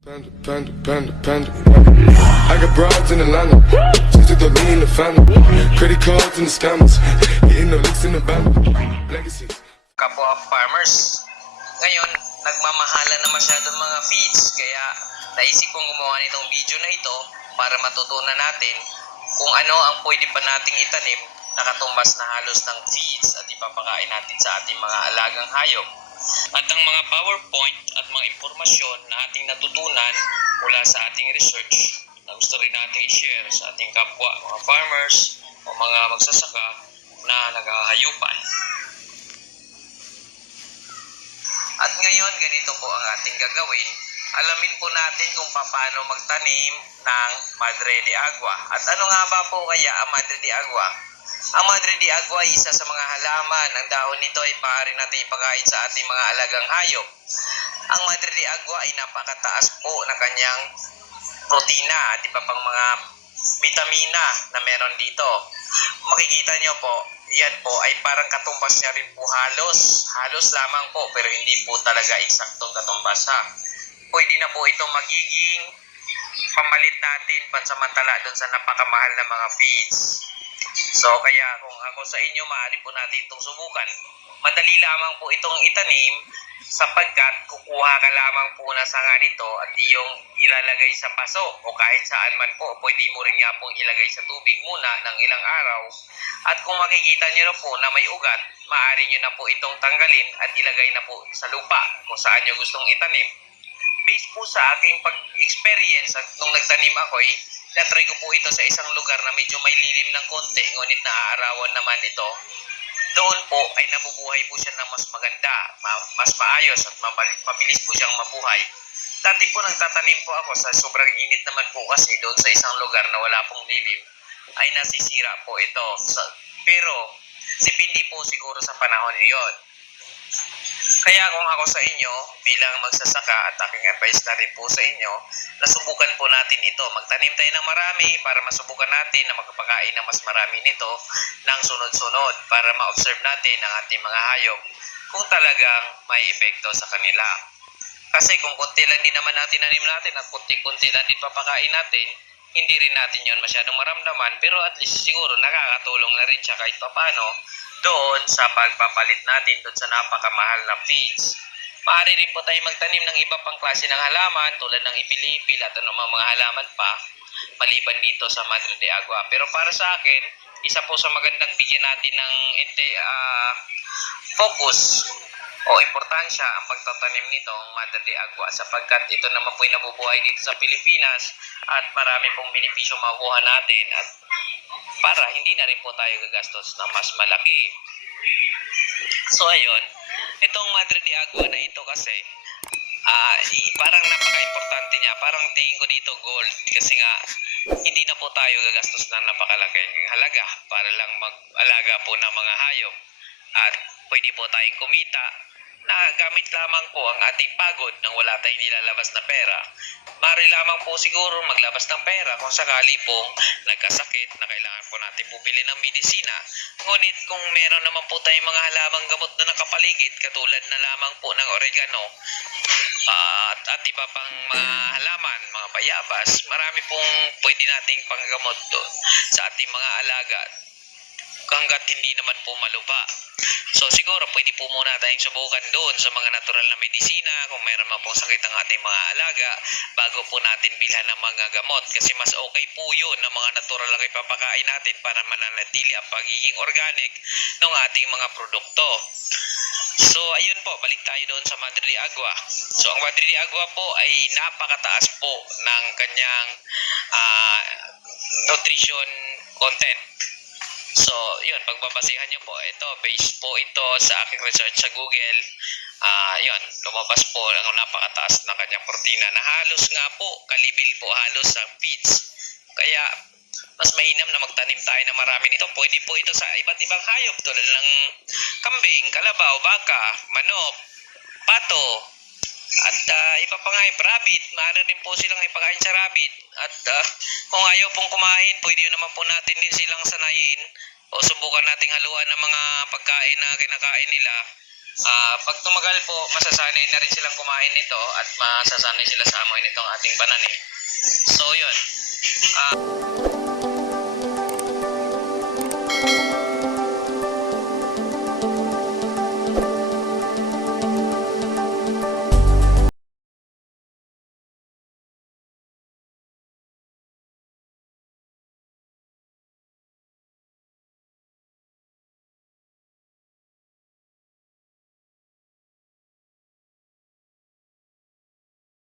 Panda. I got broads in Atlanta, just to me in the family. Credit cards and the scammers, hitting the licks in the band. Legacies. Kapwa farmers, ngayon nagmamahalan na masyadong mga feeds, kaya naisip kong gumawa nitong video na ito para matutunan natin kung ano ang pwede pa nating itanim na katumbas na halos ng feeds at ipapakain natin sa ating mga alagang hayop. At ang mga PowerPoint at mga impormasyon na ating natutunan mula sa ating research na gusto rin nating i-share sa ating kapwa, mga farmers o mga magsasaka na naghahayupan. At ngayon, ganito po ang ating gagawin. Alamin po natin kung paano magtanim ng Madre de Agua. At ano nga ba po kaya ang Madre de Agua? Ang Madre de Agua ay isa sa mga halaman. Ang dahon nito ay maaari natin ipakain sa ating mga alagang hayop. Ang Madre de Agua ay napakataas po ng kanyang protina at iba pang mga vitamina na meron dito. Makikita nyo po, yan po ay parang katumbas niya rin po halos lamang po, pero hindi po talaga eksaktong katumbas ha. Pwede na po itong magiging pamalit natin pansamantala doon sa napakamahal na mga feeds. So kaya kung ako sa inyo, maaari po natin itong subukan. Madali lamang po itong itanim sapagkat kukuha ka lamang po na sanga nito at iyong ilalagay sa paso o kahit saan man po. Pwede mo rin nga pong ilagay sa tubig muna ng ilang araw. At kung makikita nyo na po na may ugat, maaari nyo na po itong tanggalin at ilagay na po sa lupa kung saan nyo gustong itanim. Based po sa aking pag-experience at nung nagtanim ako, na-try ko po ito sa isang lugar na medyo may lilim ng konti, ngunit naaarawan naman ito. Doon po ay nabubuhay po siya ng mas maganda, mas maayos at mabilis po siyang mabuhay. Dati po nagtatanim po ako sa sobrang init naman po kasi doon sa isang lugar na wala pong lilim ay nasisira po ito. Pero depende po siguro sa panahon iyon. Kaya kung ako sa inyo, bilang magsasaka at aking advice na rin po sa inyo, nasubukan po natin ito. Magtanim tayo ng marami para masubukan natin na magpapakain ng mas marami nito ng sunod-sunod para ma-observe natin ang ating mga hayop kung talagang may epekto sa kanila. Kasi kung konti lang din naman natin nanim natin at konti-konti lang din papakain natin, hindi rin natin yon masyadong maramdaman, pero at least siguro nakakatulong na rin siya kahit paano doon sa pagpapalit natin doon sa napakamahal na feeds. Maaari rin po tayo magtanim ng iba pang klase ng halaman tulad ng ipilipil at anumang mga halaman pa maliban dito sa Madre de Agua. Pero para sa akin, isa po sa magandang bigyan natin ng focus o importansya ang pagtatanim nitong Madre de Agua sapagkat ito naman po yung nabubuhay dito sa Pilipinas at marami pong benepisyo makukuha natin at para hindi na rin po tayo gagastos na mas malaki. So ayun, itong Madre de Agua na ito kasi parang napaka-importante niya. Parang tingin ko dito gold kasi nga hindi na po tayo gagastos ng napakalaking halaga para lang mag-alaga po ng mga hayop. At pwede po tayong kumita na gamit lamang po ang ating pagod nang wala tayong nilalabas na pera. Maaari lamang po siguro maglabas ng pera kung sakali pong nagkasakit na kailangan po natin bumili ng medisina. Ngunit kung meron naman po tayong mga halamang gamot na nakapaligid katulad na lamang po ng oregano at iba pang mga halaman, mga bayabas, marami pong pwede nating panggamot doon sa ating mga alaga hanggat hindi naman po maluba. So siguro pwede po muna tayong subukan doon sa mga natural na medisina kung meron man pong sakit ang ating mga alaga bago po natin bilhan ng mga gamot kasi mas okay po yun na mga natural lang ipapakain natin para mananatili ang pagiging organic ng ating mga produkto. So ayun po, balik tayo doon sa Madre de Agua. So ang Madre de Agua po ay napakataas po ng kanyang nutrition content. So, yun, pagbabasihan nyo po, ito, based po ito sa aking research sa Google, yun, lumabas po ang napakataas ng kanyang protina na halos nga po, kalibil po halos sa feeds. Kaya, mas mainam na magtanim tayo ng marami nito. Pwede po ito sa iba't ibang hayop tulad ng kambing, kalabaw, baka, manok, pato, at iba pa nga yung rabbit. Maaari rin po silang ipakain sa rabbit. At kung ayaw pong kumain, pwede naman po natin din silang sanayin o subukan nating haluan ng mga pagkain na kinakain nila Pag tumagal po, masasanay na rin silang kumain nito at masasanay sila sa amoy nitong ating pananim. So yun.